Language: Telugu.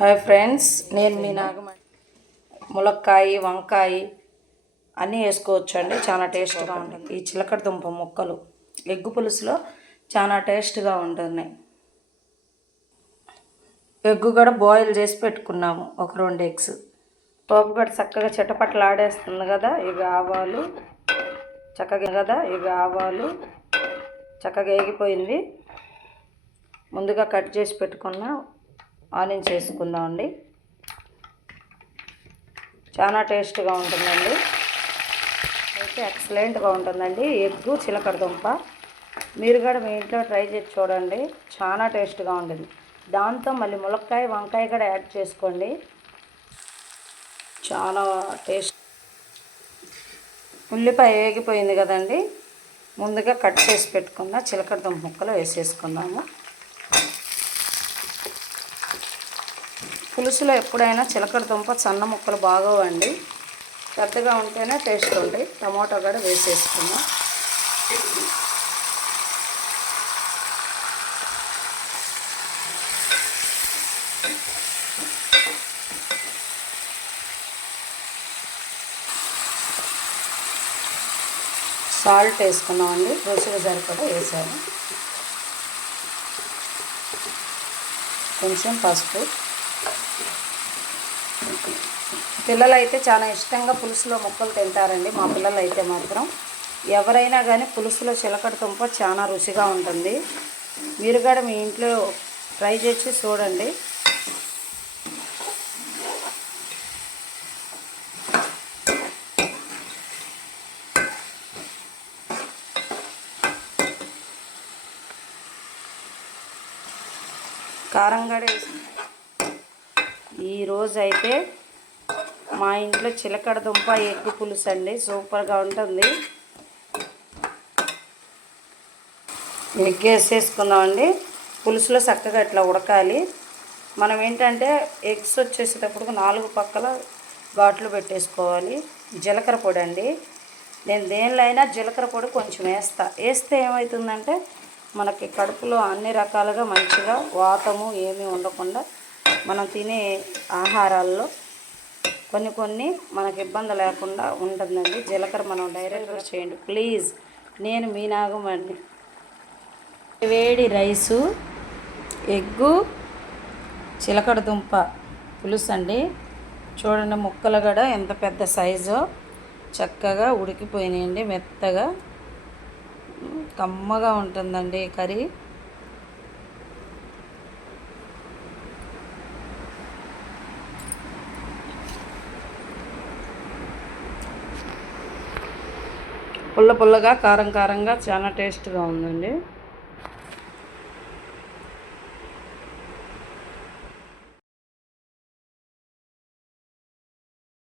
హాయ్ ఫ్రెండ్స్, నేను మీ నాగమణి. ములక్కాయ, వంకాయ అన్నీ వేసుకోవచ్చండి, చాలా టేస్ట్గా ఉంటుంది. ఈ చిలకడ దుంప ముక్కలు ఎగ్గు పులుసులో చాలా టేస్ట్గా ఉంటున్నాయి. ఎగ్గు కూడా బాయిల్ చేసి పెట్టుకున్నాము, ఒక 2 ఎగ్స్. పోపు కూడా చక్కగా చిటపట్లు ఆడేస్తుంది కదా, ఇవి ఆవాలు చక్కగా వేగిపోయింది. ముందుగా కట్ చేసి పెట్టుకున్న ఆనియన్స్ వేసుకుందామండి. చాలా టేస్ట్గా ఉంటుందండి, అయితే ఎక్సలెంట్గా ఉంటుందండి ఎగ్గు చిలకడ దుంప. మీరు కూడా మీ ఇంట్లో ట్రై చేసి చూడండి, చాలా టేస్ట్గా ఉంటుంది. దాంతో మళ్ళీ ములక్కాయ, వంకాయ కూడా యాడ్ చేసుకోండి, చాలా టేస్ట్. ఉల్లిపాయ వేగిపోయింది కదండి, ముందుగా కట్ చేసి పెట్టుకున్న చిలకడ దుంప ముక్కలు వేసేసుకుందాము. పులుసులో ఎప్పుడైనా చిలకడ దుంప సన్న ముక్కలు బాగోవండి, పెద్దగా ఉంటేనే టేస్ట్ ఉంటాయి. టమాటో కూడా వేసేసుకున్నాం. సాల్ట్ వేసుకున్నామండి, రుచికి సరిపడా వేసాను. కొంచెం పసుపు. పిల్లలు అయితే చాలా ఇష్టంగా పులుసులో ముక్కలు తింటారండి, మా పిల్లలు అయితే మాత్రం. ఎవరైనా కానీ పులుసులో చిలకడ దుంప చాలా రుచిగా ఉంటుంది. మీరు కూడా మీ ఇంట్లో ట్రై చేసి చూడండి. కారం కూడా వేసి ఈరోజు అయితే మా ఇంట్లో చిలకడ దుంప ఎగ్గు పులుసు అండి, సూపర్గా ఉంటుంది. ఎగ్ వేసేసుకుందామండి. పులుసులో చక్కగా ఇట్లా ఉడకాలి. మనం ఏంటంటే ఎగ్స్ వచ్చేసేటప్పుడు 4 పక్కల ఘాట్లు పెట్టేసుకోవాలి. జీలకర్ర పొడి అండి, నేను దేనిలో అయినా జీలకర్ర పొడి కొంచెం వేస్తే ఏమవుతుందంటే మనకి కడుపులో అన్ని రకాలుగా మంచిగా వాతము ఏమీ ఉండకుండా మనం తినే ఆహారాల్లో కొన్ని మనకు ఇబ్బంది లేకుండా ఉంటుందండి. జీలకర్ర మనం డైరెక్ట్గా చేయండి ప్లీజ్. నేను మీ నాగమణి. వేడి రైసు, ఎగ్గు చిలకడ దుంప పులుసు అండి. చూడండి ముక్కలు కూడా ఎంత పెద్ద సైజు, చక్కగా ఉడికిపోయినాయండి, మెత్తగా కమ్మగా ఉంటుందండి కర్రీ. పుల్లగా కారంగా చాలా టేస్ట్గా ఉందండి.